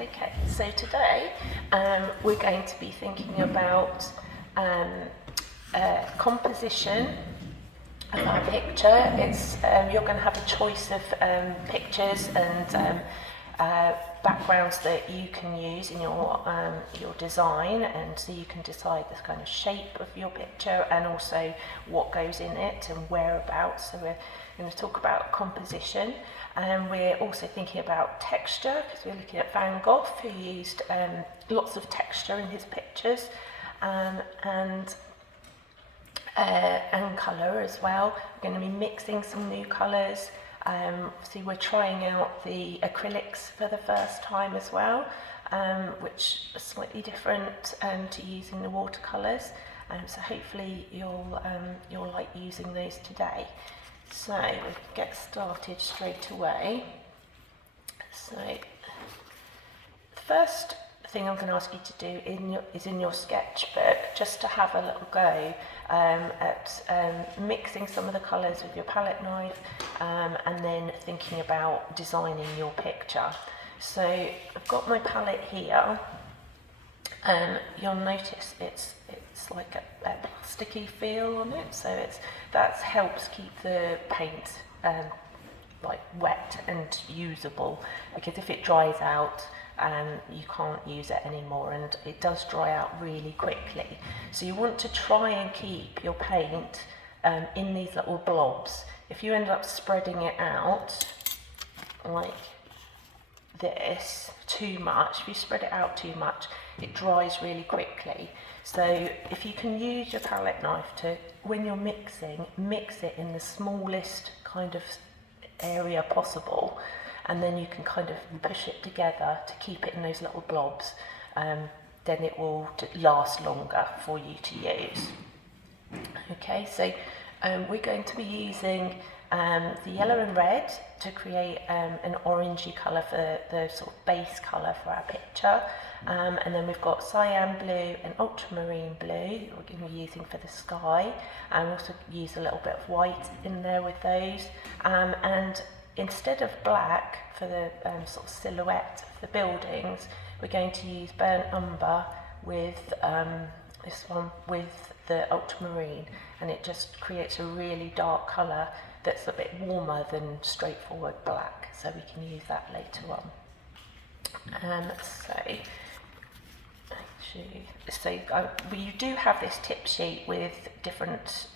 Okay, so today we're going to be thinking about composition of our picture. It's you're going to have a choice of pictures and backgrounds that you can use in your design, and so you can decide the kind of shape of your picture and also what goes in it and whereabouts. So we're going to talk about composition, and we're also thinking about texture because we're looking at Van Gogh, who used lots of texture in his pictures, and colour as well. We're going to be mixing some new colours. So we're trying out the acrylics for the first time as well, which are slightly different to using the watercolours. So hopefully you'll like using those today. So we'll get started straight away. So the first thing I'm going to ask you to do is in your sketchbook, just to have a little go at mixing some of the colours with your palette knife, and then thinking about designing your picture. So I've got my palette here. You'll notice it's like a plasticky feel on it, so that helps keep the paint like wet and usable, because if it dries out you can't use it anymore, and it does dry out really quickly. So you want to try and keep your paint in these little blobs. If you end up spreading it out like this too much, if you spread it out too much, it dries really quickly. So if you can use your palette knife to, when you're mixing, mix it in the smallest kind of area possible, and then you can kind of push it together to keep it in those little blobs, then it will last longer for you to use. Okay, so we're going to be using the yellow and red to create an orangey colour for the sort of base colour for our picture, and then we've got cyan blue and ultramarine blue we're going to be using for the sky, and also use a little bit of white in there with those, and instead of black for the sort of silhouette of the buildings, we're going to use burnt umber with this one with the ultramarine, and it just creates a really dark colour that's a bit warmer than straightforward black, so we can use that later on. You do have this tip sheet with different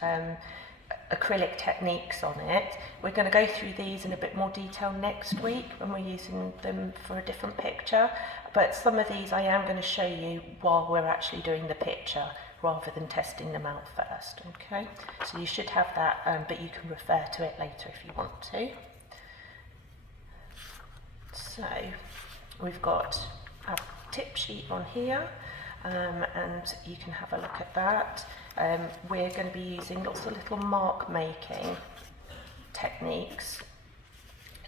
acrylic techniques on it. We're going to go through these in a bit more detail next week when we're using them for a different picture, but some of these I am going to show you while we're actually doing the picture rather than testing them out first. Okay, so you should have that, but you can refer to it later if you want to. So we've got our tip sheet on here, and you can have a look at that. We're going to be using lots of little mark making techniques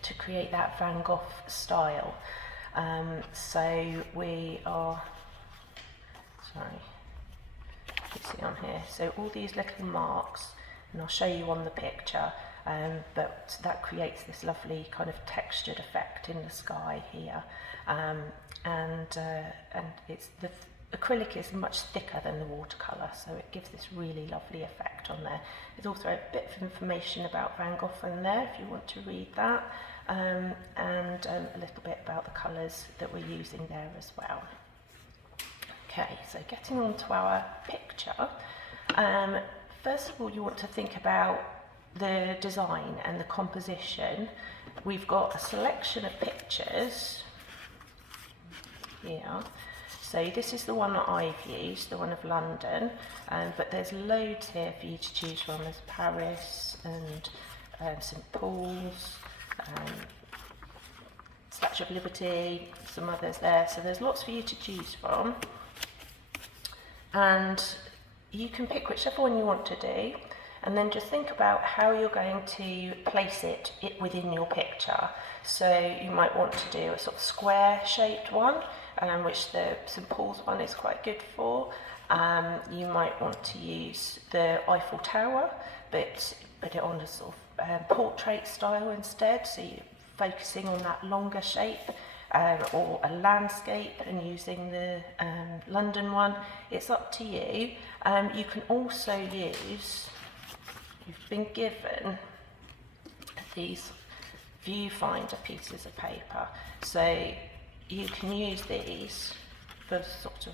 to create that Van Gogh style. So we are, you see on here, so all these little marks, and I'll show you on the picture, but that creates this lovely kind of textured effect in the sky here, and it's the acrylic is much thicker than the watercolour, so it gives this really lovely effect on there. There's also a bit of information about Van Gogh in there if you want to read that, and a little bit about the colours that we're using there as well. Okay, so getting on to our picture, first of all you want to think about the design and the composition. We've got a selection of pictures here. So this is the one that I've used, the one of London, but there's loads here for you to choose from. There's Paris and St Paul's, Statue of Liberty, some others there. So there's lots for you to choose from, and you can pick whichever one you want to do, and then just think about how you're going to place it within your picture. So you might want to do a sort of square shaped one, which the St Paul's one is quite good for. You might want to use the Eiffel Tower, but put it on a sort of portrait style instead, so you're focusing on that longer shape. or a landscape and using the London one. It's up to you. You can also use, you've been given these viewfinder pieces of paper, so you can use these for sort of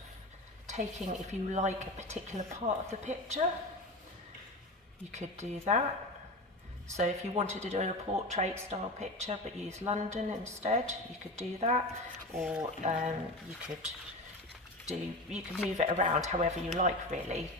taking, if you like a particular part of the picture, you could do that. So if you wanted to do a portrait style picture but use London instead, you could do that, or you could move it around however you like really.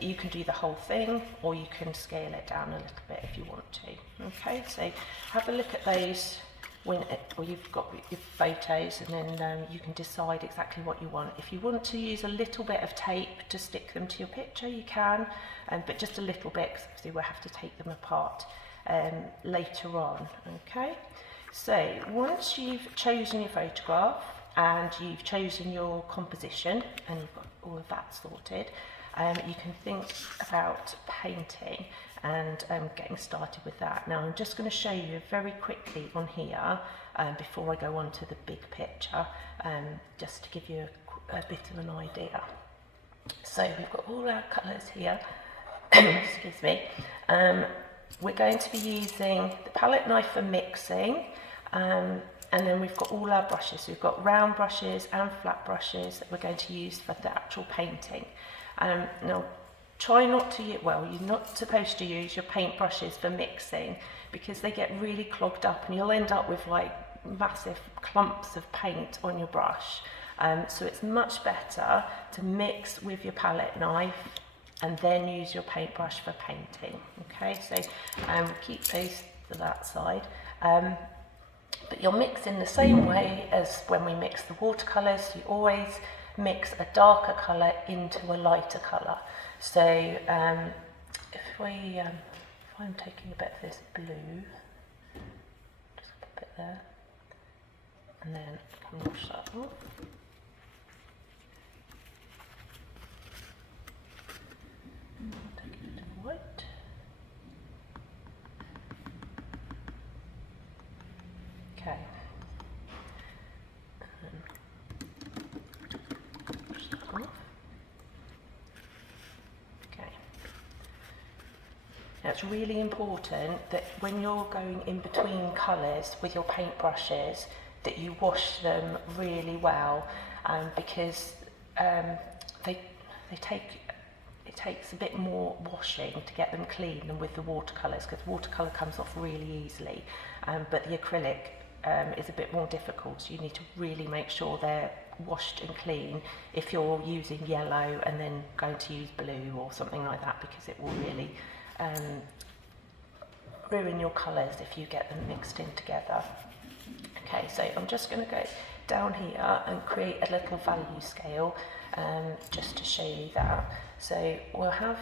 You can do the whole thing, or you can scale it down a little bit if you want to. Okay, so have a look at those when you've got your photos, and then you can decide exactly what you want. If you want to use a little bit of tape to stick them to your picture, you can, but just a little bit, because obviously we'll have to take them apart later on. Okay, so once you've chosen your photograph and you've chosen your composition and you've got all of that sorted, you can think about painting and getting started with that. Now I'm just going to show you very quickly on here before I go on to the big picture, just to give you a bit of an idea. So we've got all our colours here. Excuse me. We're going to be using the palette knife for mixing, and then we've got all our brushes. So we've got round brushes and flat brushes that we're going to use for the actual painting. Now try not to use, well, you're not supposed to use your paint brushes for mixing, because they get really clogged up and you'll end up with like massive clumps of paint on your brush. So it's much better to mix with your palette knife and then use your paintbrush for painting. Okay, so keep those to that side. But you'll mix in the same way as when we mix the watercolours. You always mix a darker colour into a lighter colour. So if I'm taking a bit of this blue, just put a bit there, and then I can wash that off. Take a bit of white. Okay. Wash that off. Okay. Now it's really important that when you're going in between colours with your paint brushes, that you wash them really well, because it takes a bit more washing to get them clean than with the watercolours, because watercolour comes off really easily, but the acrylic is a bit more difficult, so you need to really make sure they're washed and clean if you're using yellow and then going to use blue or something like that, because it will really ruin your colours if you get them mixed in together. Okay, so I'm just going to go down here and create a little value scale just to show you that. So we'll have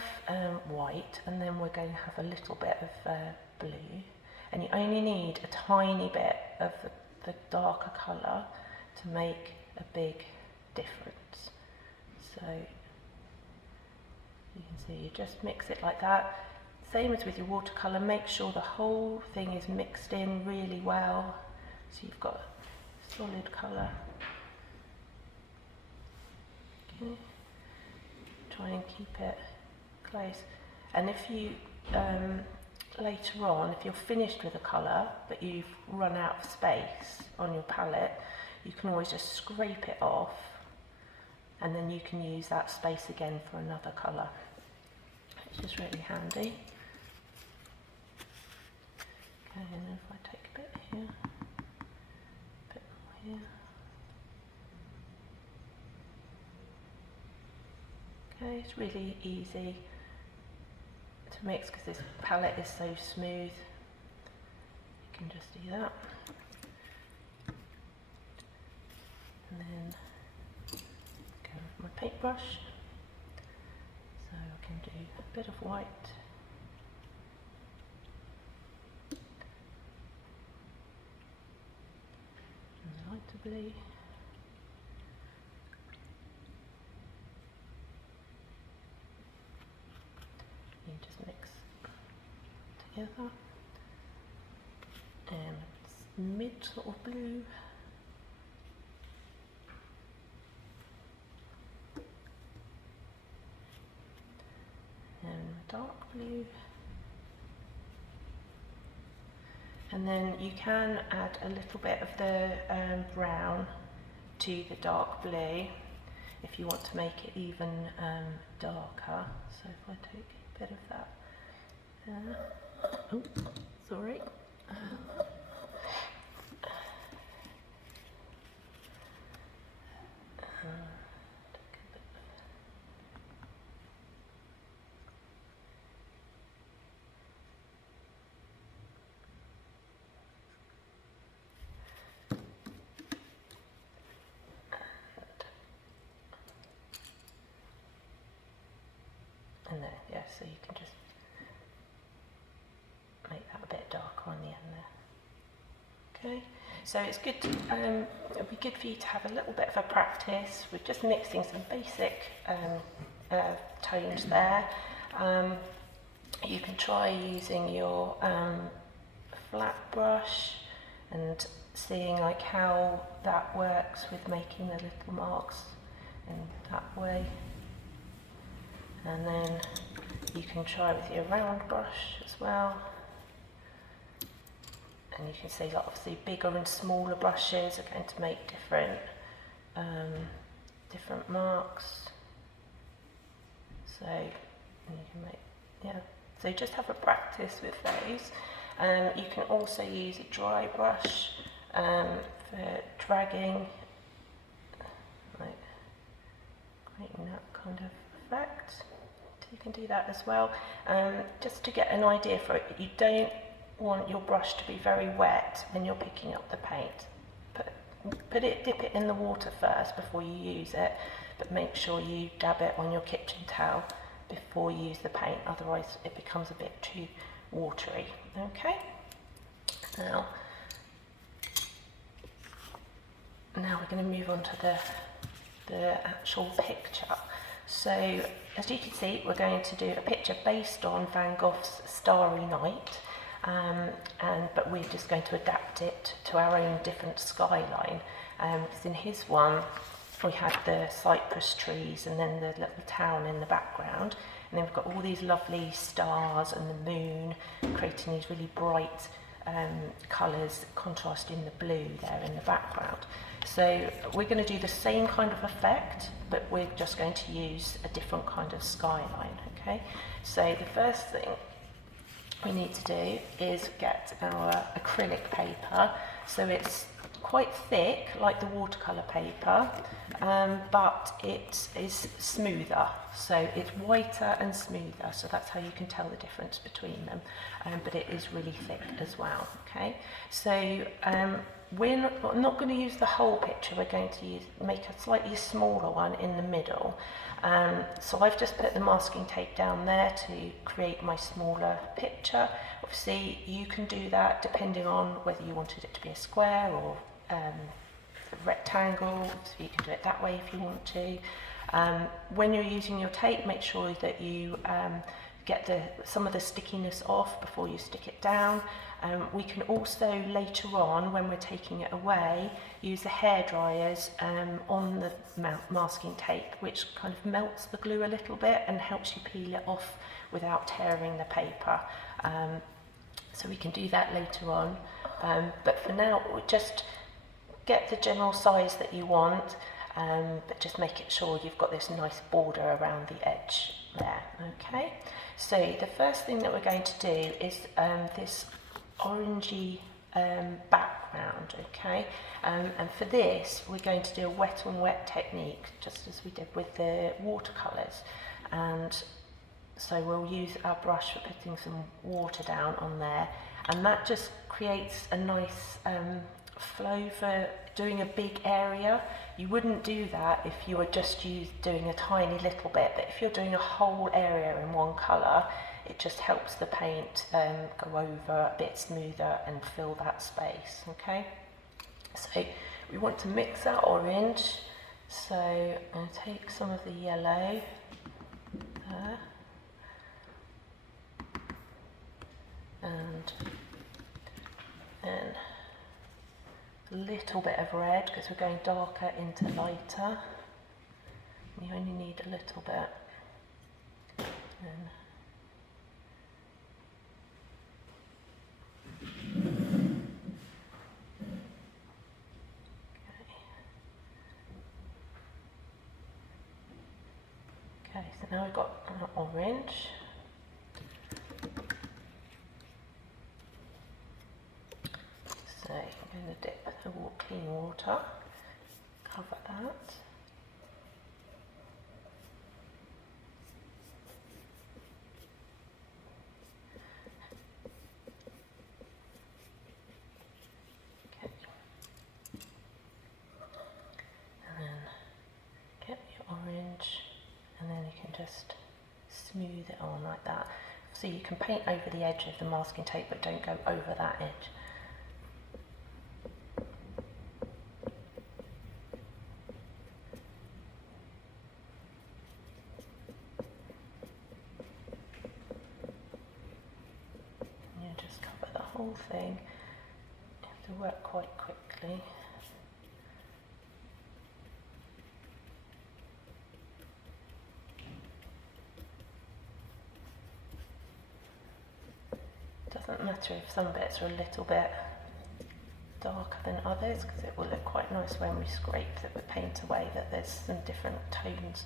white, and then we're going to have a little bit of blue, and you only need a tiny bit of the darker colour to make a big difference. So you can see, you just mix it like that. Same as with your watercolour, make sure the whole thing is mixed in really well, so you've got a solid colour. Okay. Try and keep it close. And if you, later on, if you're finished with a colour but you've run out of space on your palette, you can always just scrape it off, and then you can use that space again for another colour. It's just really handy. Okay, and then if I take a bit here, a bit more here. Okay, it's really easy to mix because this palette is so smooth. You can just do that. And then go with my paintbrush. So I can do a bit of white. And lighter blue. You just mix together, and it's mid sort of blue, And then you can add a little bit of the brown to the dark blue if you want to make it even darker. So if I take a bit of that, oh, sorry. And there, yeah, so you can just make that a bit darker on the end there. Okay, so it's good to, it'll be good for you to have a little bit of a practice with just mixing some basic tones there. You can try using your flat brush and seeing like how that works with making the little marks in that way. And then you can try with your round brush as well. And you can see like obviously bigger and smaller brushes are going to make different different marks. So you can make, yeah. So just have a practice with those. You can also use a dry brush for dragging, like creating that kind of effect. So you can do that as well. Just to get an idea for it, you don't want your brush to be very wet when you're picking up the paint. Dip it in the water first before you use it, but make sure you dab it on your kitchen towel before you use the paint, otherwise it becomes a bit too watery. Okay, now we're going to move on to the actual picture. So as you can see, we're going to do a picture based on Van Gogh's Starry Night, but we're just going to adapt it to our own different skyline. Because in his one, we had the cypress trees and then the little town in the background, and then we've got all these lovely stars and the moon creating these really bright colours contrasting the blue there in the background. So we're going to do the same kind of effect, but we're just going to use a different kind of skyline. Okay, so the first thing we need to do is get our acrylic paper. So it's quite thick, like the watercolour paper, but it is smoother. So it's whiter and smoother, so that's how you can tell the difference between them. But it is really thick as well. Okay, so we're not going to use the whole picture. We're going to make a slightly smaller one in the middle. So I've just put the masking tape down there to create my smaller picture. Obviously you can do that depending on whether you wanted it to be a square or a rectangle, so you can do it that way if you want to. When you're using your tape, make sure that you get some of the stickiness off before you stick it down. We can also later on, when we're taking it away, use the hair dryers on the masking tape, which kind of melts the glue a little bit and helps you peel it off without tearing the paper. So we can do that later on. But for now, just get the general size that you want, but just make it sure you've got this nice border around the edge there. Okay, so the first thing that we're going to do is this orangey background. Okay, and for this we're going to do a wet on wet technique, just as we did with the watercolours. And so we'll use our brush for putting some water down on there, and that just creates a nice flow for doing a big area. You wouldn't do that if you were just doing a tiny little bit, but if you're doing a whole area in one colour, it just helps the paint go over a bit smoother and fill that space. Okay, so we want to mix our orange, so I'm going to take some of the yellow there, and then a little bit of red, because we're going darker into lighter. You only need a little bit. And Okay, so now we've got an orange. So I'm going to dip the clean water, cover that. Okay. And then get your orange, and then you can just smooth it on like that. So you can paint over the edge of the masking tape, but don't go over that edge. And you just cover the whole thing. You have to work quite quickly. Doesn't matter if some bits are a little bit darker than others, because it will look quite nice when we scrape the paint away that there's some different tones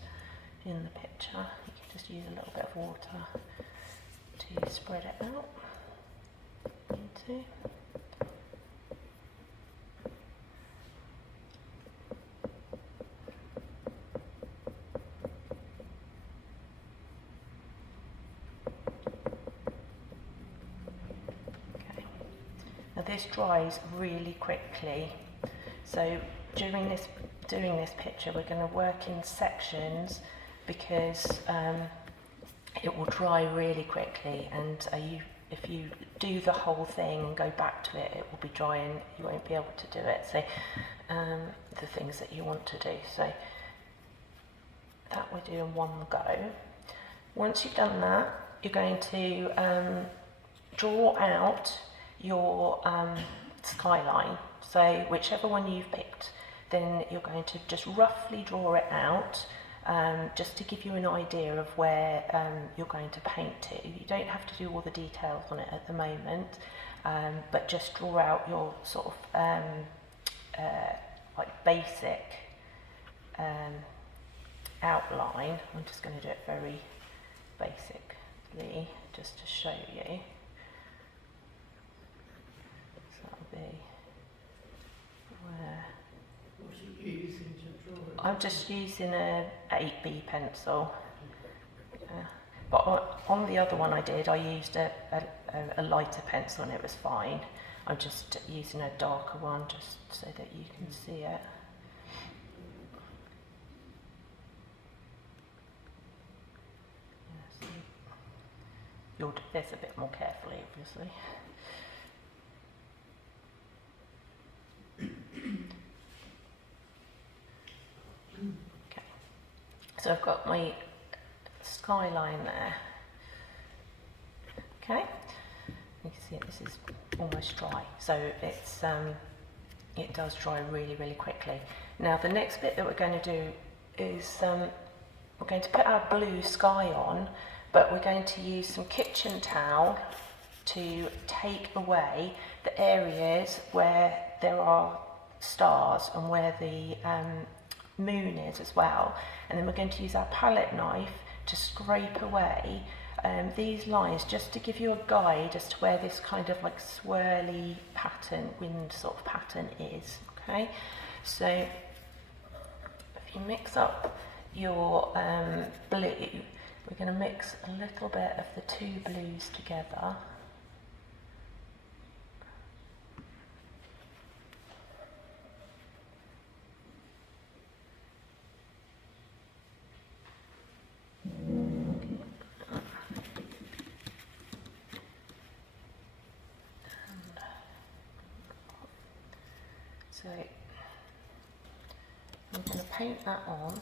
in the picture. You can just use a little bit of water to spread it out into. Now this dries really quickly, so during doing this picture we're going to work in sections, because it will dry really quickly, and if you do the whole thing and go back to it, it will be dry and you won't be able to do it. So the things that you want to do, so that we're doing one go. Once you've done that, you're going to draw out your skyline. So whichever one you've picked, then you're going to just roughly draw it out, just to give you an idea of where you're going to paint to. You don't have to do all the details on it at the moment, but just draw out your sort of like basic outline. I'm just going to do it very basically, just to show you. Be where what are you using to draw it? I'm just using a 8B pencil, but on the other one I used a lighter pencil and it was fine. I'm just using a darker one just so that you can see it. Yeah, see. You'll do this a bit more carefully, obviously. Okay, so I've got my skyline there. Okay, you can see this is almost dry, so it's it does dry really, really quickly. Now the next bit that we're going to do is we're going to put our blue sky on, but we're going to use some kitchen towel to take away the areas where there are stars and where the moon is as well. And then we're going to use our palette knife to scrape away these lines, just to give you a guide as to where this kind of like swirly pattern, wind sort of pattern is. Okay, so if you mix up your blue, we're going to mix a little bit of the two blues together. So I'm going to paint that on.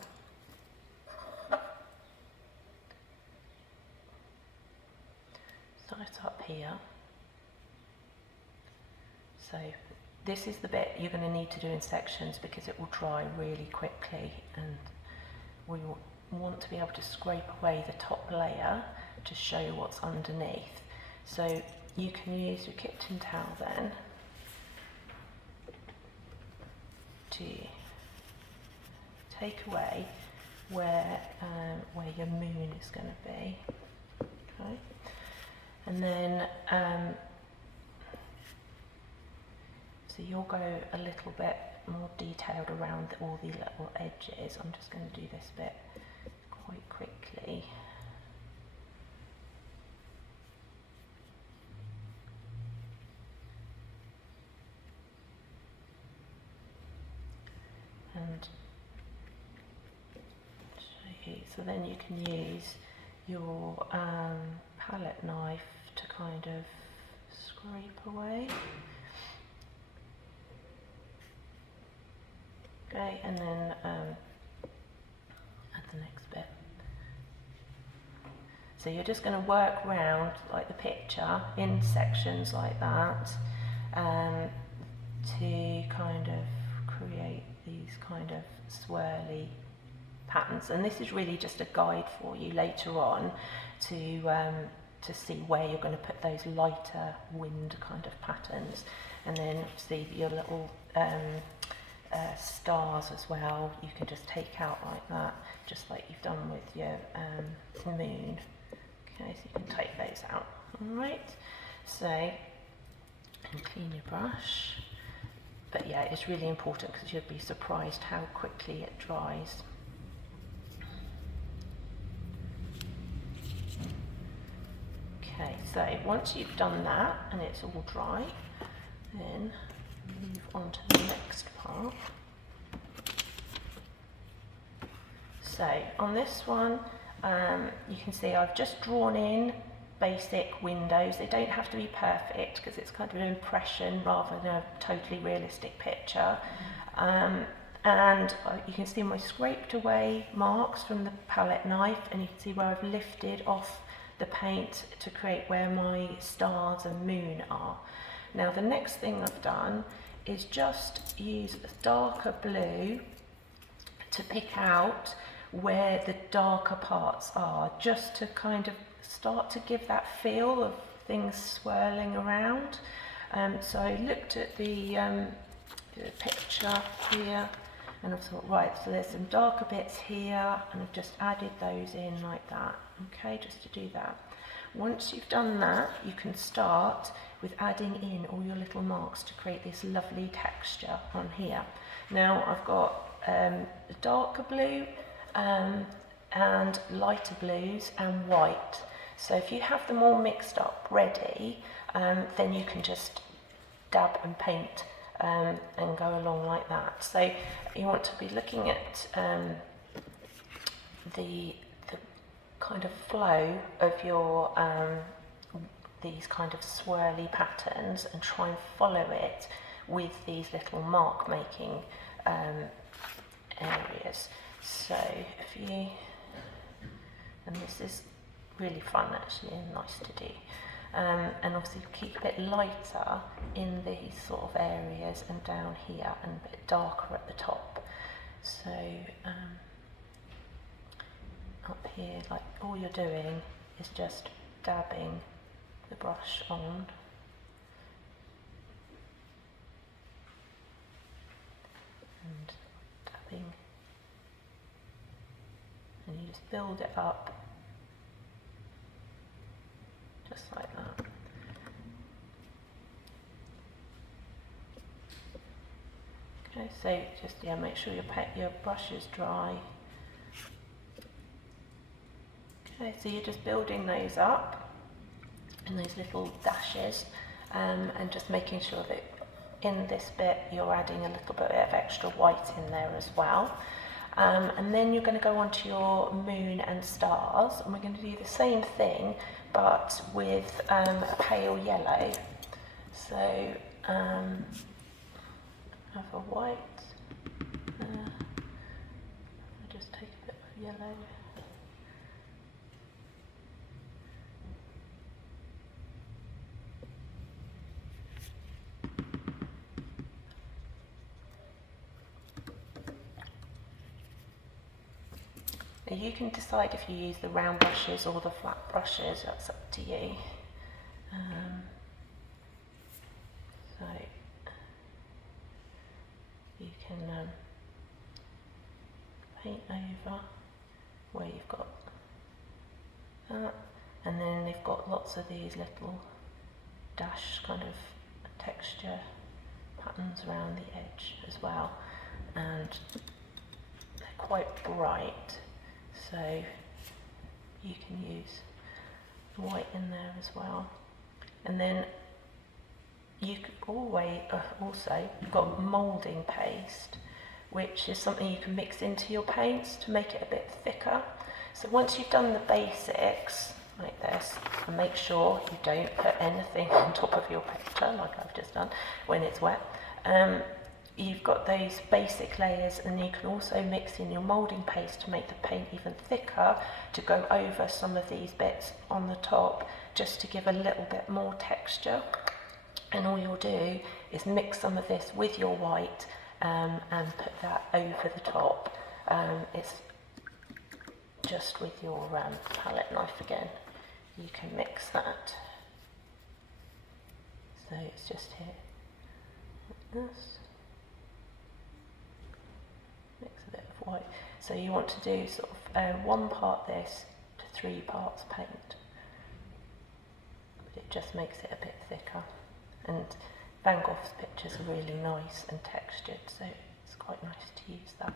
Start up here. So this is the bit you're going to need to do in sections because it will dry really quickly, and we want to be able to scrape away the top layer to show what's underneath. So you can use your kitchen towel then to take away where your moon is going to be. Okay, and then so you'll go a little bit more detailed around all the little edges. I'm just going to do this bit quite quickly. And show you. So then you can use your palette knife to kind of scrape away. Okay, and then add the next bit. So you're just going to work round like the picture in sections like that to kind of create these kind of swirly patterns. And this is really just a guide for you later on to see where you're going to put those lighter wind kind of patterns. And then see your little stars as well, you can just take out like that, just like you've done with your moon. Okay, so you can take those out. Alright, so and clean your brush. But yeah, it's really important because you'll be surprised how quickly it dries. Okay, so once you've done that and it's all dry, then move on to the next part. So on this one, you can see I've just drawn in basic windows. They don't have to be perfect because it's kind of an impression rather than a totally realistic picture. And you can see my scraped away marks from the palette knife, and you can see where I've lifted off the paint to create where my stars and moon are. Now the next thing I've done is just use a darker blue to pick out where the darker parts are, just to kind of start to give that feel of things swirling around. So I looked at the picture here and I thought, right, so there's some darker bits here, and I've just added those in like that. Okay, just to do that. Once you've done that, you can start with adding in all your little marks to create this lovely texture on here. Now I've got darker blue and lighter blues and white. So if you have them all mixed up ready, then you can just dab and paint and go along like that. So you want to be looking at the kind of flow of your these kind of swirly patterns and try and follow it with these little mark making areas. So if you, and this is really fun actually and nice to do, and obviously keep it lighter in these sort of areas and down here, and a bit darker at the top. So up here, like all you're doing is just dabbing the brush on and dabbing, and you just build it up just like that. Okay, so just make sure your brush is dry. Okay, so you're just building those up in those little dashes, and just making sure that in this bit you're adding a little bit of extra white in there as well. And then you're going to go on to your moon and stars, and we're going to do the same thing but with a pale yellow. So have a white, I'll just take a bit of yellow. You can decide if you use the round brushes or the flat brushes, that's up to you. So you can paint over where you've got that, and then they've got lots of these little dash kind of texture patterns around the edge as well, and they're quite bright, so you can use white in there as well. And then you could always also, you've got moulding paste, which is something you can mix into your paints to make it a bit thicker. So once you've done the basics like this, and make sure you don't put anything on top of your picture like I've just done when it's wet, you've got those basic layers, and you can also mix in your moulding paste to make the paint even thicker, to go over some of these bits on the top, just to give a little bit more texture. And all you'll do is mix some of this with your white and put that over the top. It's just with your palette knife again, you can mix that. So it's just here, like this. Mix a bit of white. So you want to do sort of 1 part this to 3 parts paint. But it just makes it a bit thicker. And Van Gogh's pictures are really nice and textured, so it's quite nice to use that.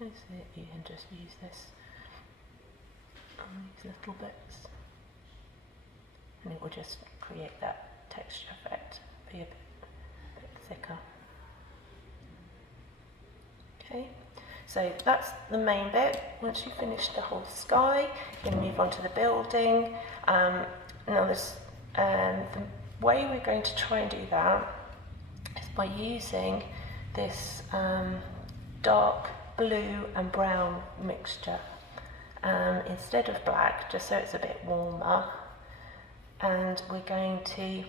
Okay, so you can just use this on these little bits, and it will just create that texture effect, be a bit thicker. Okay. So that's the main bit. Once you've finished the whole sky, you're going to move on to the building. Now the way we're going to try and do that is by using this dark blue and brown mixture instead of black, just so it's a bit warmer. And we're going to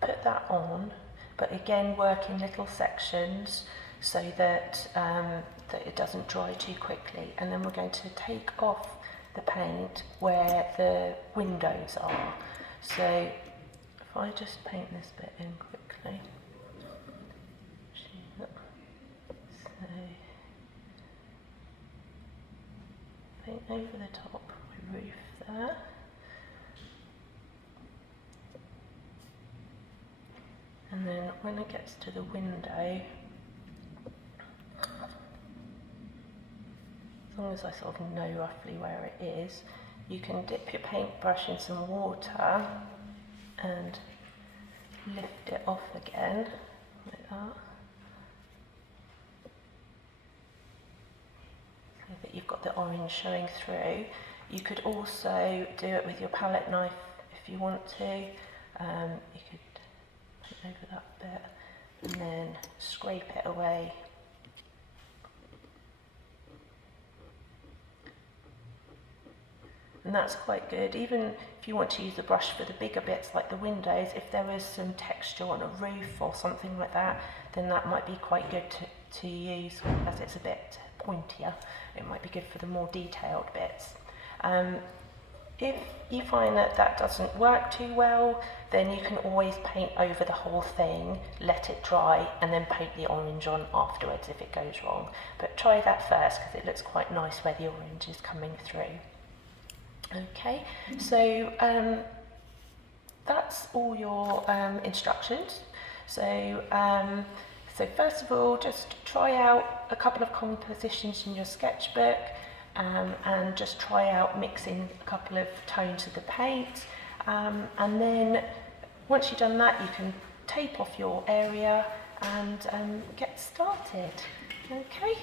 put that on, but again work in little sections so that that it doesn't dry too quickly. And then we're going to take off the paint where the windows are. So if I just paint this bit in quickly. So paint over the top of my roof there. And then when it gets to the window, as long as I sort of know roughly where it is, you can dip your paintbrush in some water and lift it off again, like that. So that you've got the orange showing through. You could also do it with your palette knife if you want to. You could paint over that bit and then scrape it away. And that's quite good. Even if you want to use the brush for the bigger bits like the windows, if there is some texture on a roof or something like that, then that might be quite good to use, as it's a bit pointier. It might be good for the more detailed bits. If you find that that doesn't work too well, then you can always paint over the whole thing, let it dry, and then paint the orange on afterwards if it goes wrong. But try that first, because it looks quite nice where the orange is coming through. Okay, so that's all your instructions. So first of all, just try out a couple of compositions in your sketchbook, and just try out mixing a couple of tones of the paint. And then once you've done that, you can tape off your area and get started. Okay.